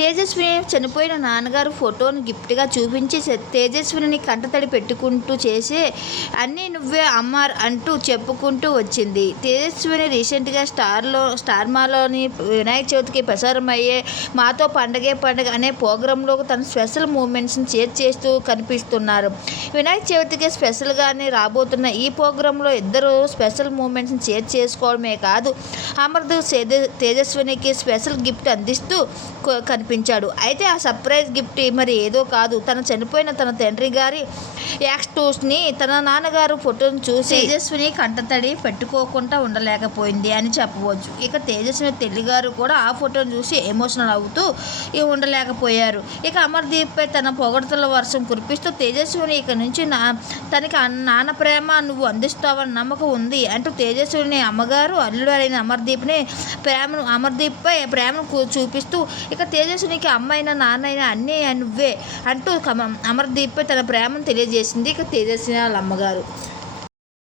తేజస్విని చనిపోయిన నాన్నగారు ఫోటోను గిఫ్ట్గా చూపించి తేజస్విని కంటతడి పెట్టుకుంటూ చేసే అన్నీ నువ్వే అమ్మార్ అంటూ చెప్పుకుంటూ వచ్చింది. తేజస్విని రీసెంట్గా స్టార్లో స్టార్మాలోని వినాయక చవితికి ప్రసారమయ్యే మాతో పండగే పండగ అనే ప్రోగ్రాంలో తన స్పెషల్ మూమెంట్స్ని షేర్ చేస్తూ కనిపిస్తున్నారు. వినాయక చవితికి స్పెషల్గానే రాబోతున్న ఈ ప్రోగ్రాంలో ఇద్దరు స్పెషల్ మూమెంట్స్ని షేర్ చేసుకోవడమే కాదు అమర్దు తేజస్వినికి స్పెషల్ గిఫ్ట్ అందిస్తూ కనిపి కనిపించాడు అయితే ఆ సర్ప్రైజ్ గిఫ్ట్ మరి ఏదో కాదు. తన చనిపోయిన తన తండ్రి గారి యాక్స్టూస్ని తన నాన్నగారు ఫోటోను చూసి తేజస్విని కంటతడి పెట్టుకోకుండా ఉండలేకపోయింది అని చెప్పవచ్చు. ఇక తేజస్విని తల్లిగారు కూడా ఆ ఫోటోను చూసి ఎమోషనల్ అవుతూ ఉండలేకపోయారు. ఇక అమర్దీప్పై తన పొగడతల వర్షం కురిపిస్తూ తేజస్విని ఇక నుంచి నా తనకి నాన్న ప్రేమ నువ్వు అందిస్తావని నమ్మకం ఉంది అంటూ తేజస్విని అమ్మగారు అల్లుడు అయిన అమర్దీప్ని ప్రేమను అమర్దీప్పై ప్రేమను చూపిస్తూ ఇక తేజ తేజస్వినికి అమ్మైనా నాన్నైనా అన్నీ నువ్వే అంటూ కమ- అమర్దీప్పై తన ప్రేమను తెలియజేసింది ఇక తేజస్వి వాళ్ళ అమ్మగారు.